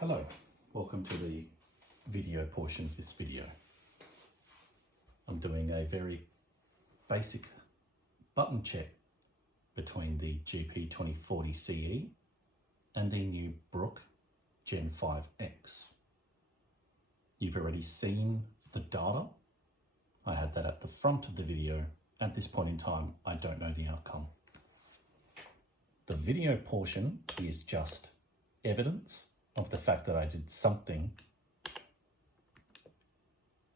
Hello, welcome to the video portion of this video. I'm doing a very basic button check between the GP2040 CE and the new Brook Gen-5X. You've already seen the data. I had that at the front of the video. At this point in time, I don't know the outcome. The video portion is just evidence of the fact that I did something.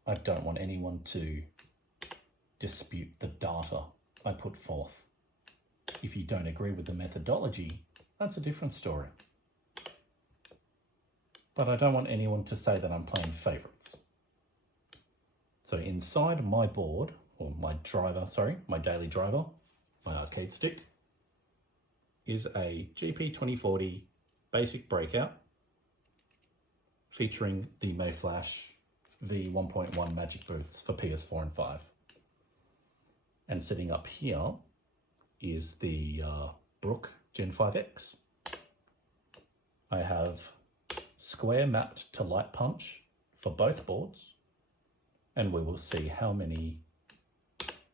I don't want anyone to dispute the data I put forth. If you don't agree with the methodology, that's a different story. But I don't want anyone to say that I'm playing favorites. So inside my board, or my daily driver, my arcade stick, is a GP2040 basic breakout featuring the Mayflash v1.1 Magicboots for PS4 and 5. And sitting up here is the Brook Gen-5X. I have square mapped to light punch for both boards, and we will see how many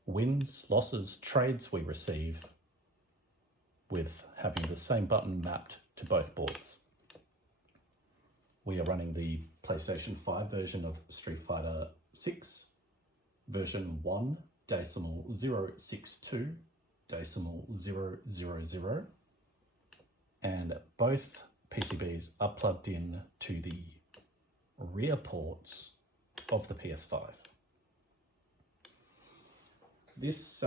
wins, losses, trades we receive with having the same button mapped to both boards. We are running the PlayStation 5 version of Street Fighter 6, version 1.062.000, and both PCBs are plugged in to the rear ports of the PS5. This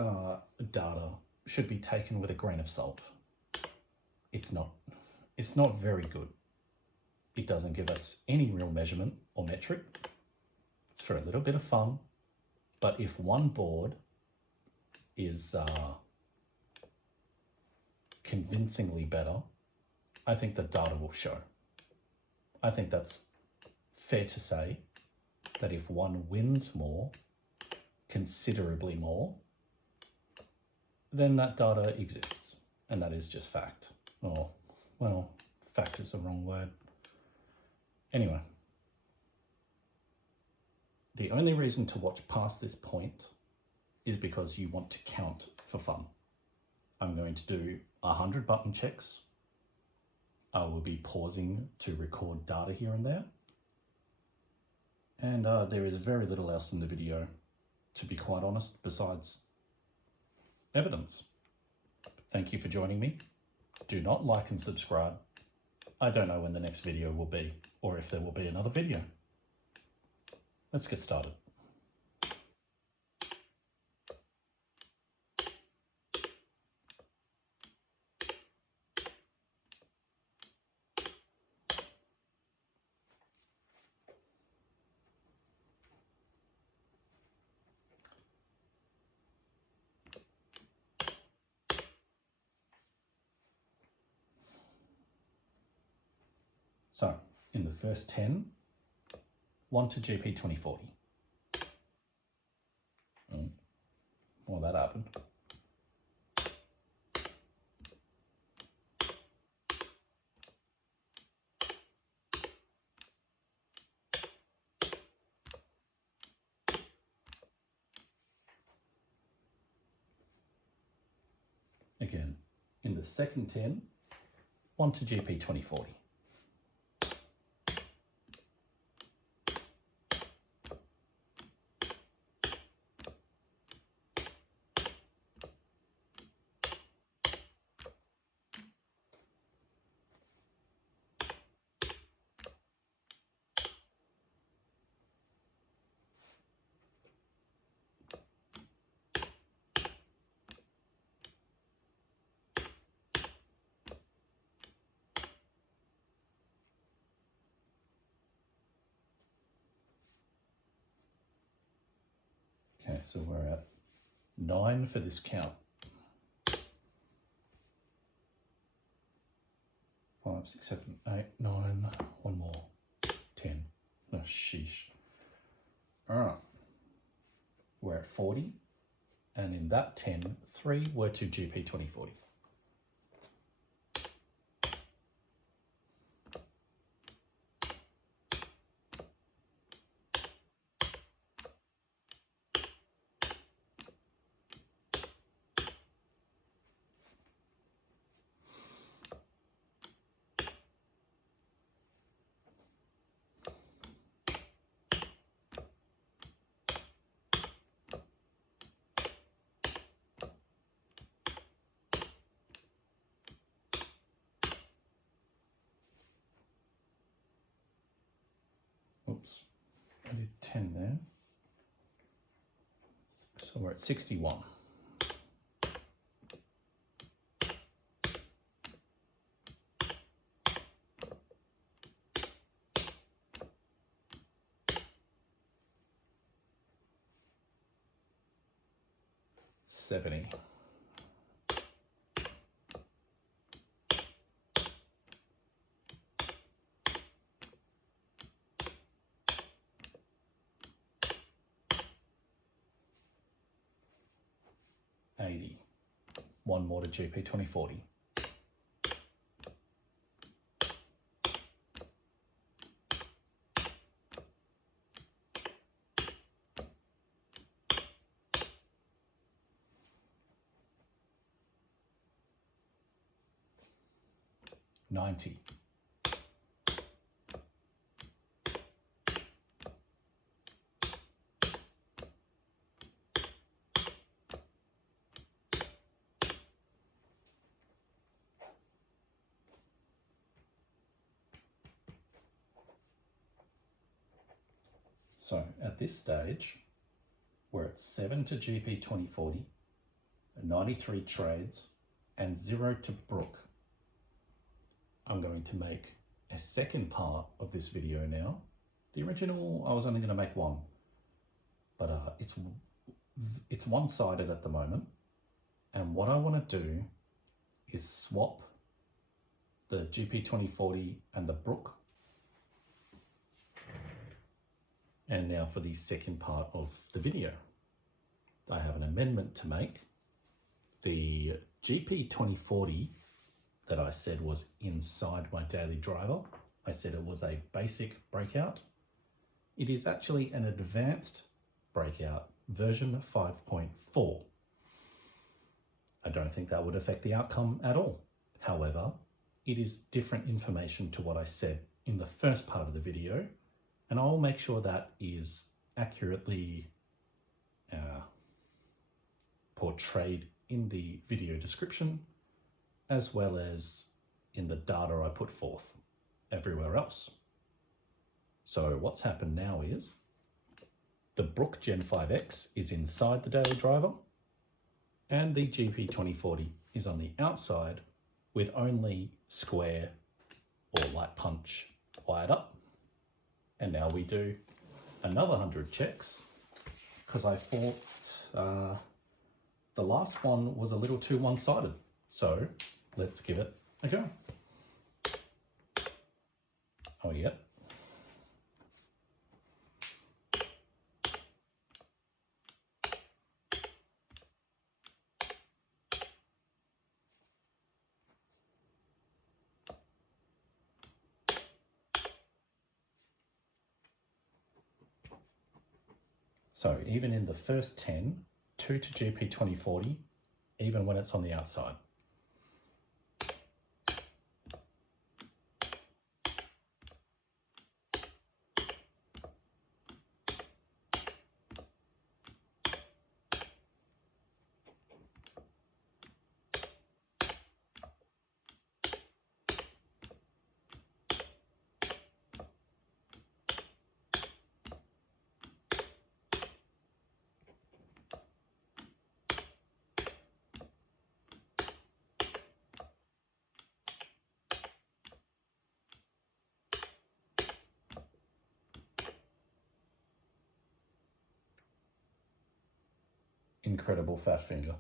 data should be taken with a grain of salt. It's not very good. It doesn't give us any real measurement or metric. It's for a little bit of fun. But if one board is convincingly better, I think the data will show. I think that's fair to say that if one wins more, considerably more, then that data exists. And that is just fact. Or, well, fact is the wrong word. Anyway, the only reason to watch past this point is because you want to count for fun. I'm going to do 100 button checks. I will be pausing to record data here and there. And there is very little else in the video, to be quite honest, besides evidence. Thank you for joining me. Do not like and subscribe. I don't know when the next video will be, or if there will be another video. Let's get started. So, in the first 10, 1 to GP2040. Well, that happened. Again, in the second 10, 1 to GP2040. Okay, so we're at 9 for this count. 5, 6, 7, 8, 9, one more, 10. Oh, sheesh. All right, we're at 40, and in that 10, 3 were to GP2040. 10 there. So we're at 61. $70. $80. One more to GP2040. $90. So at this stage, we're at 7 to GP2040, 93 trades, and 0 to Brook. I'm going to make a second part of this video now. The original, I was only going to make one, but it's one-sided at the moment. And what I want to do is swap the GP2040 and the Brook. And now for the second part of the video, I have an amendment to make. The GP2040 that I said was inside my daily driver, I said it was a basic breakout. It is actually an advanced breakout, version 5.4. I don't think that would affect the outcome at all. However, it is different information to what I said in the first part of the video, and I'll make sure that is accurately portrayed in the video description, as well as in the data I put forth everywhere else. So what's happened now is the Brook Gen-5X is inside the daily driver, and the GP2040 is on the outside with only square or light punch wired up. And now we do another 100 checks, because I thought the last one was a little too one-sided. So let's give it a go. Oh yeah. So even in the first 10, 2 to GP2040, even when it's on the outside. Incredible fat finger.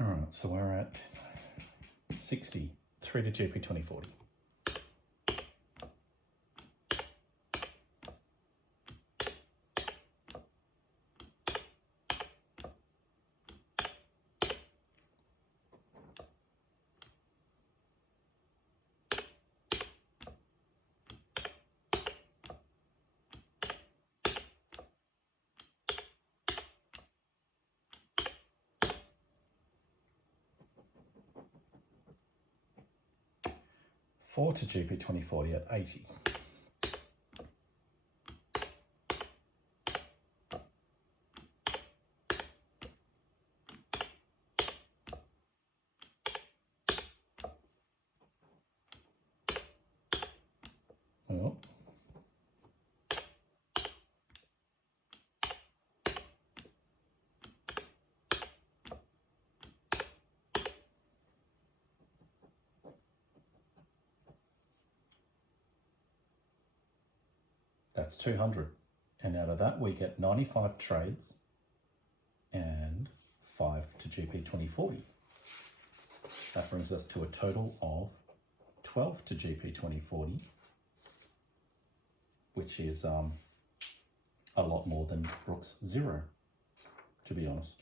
All right, so we're at 60, 3 to GP2040. 4 to GP2040 at 80. Well, that's 200. And out of that, we get 95 trades and 5 to GP2040. That brings us to a total of 12 to GP2040, which is a lot more than Brook's 0, to be honest.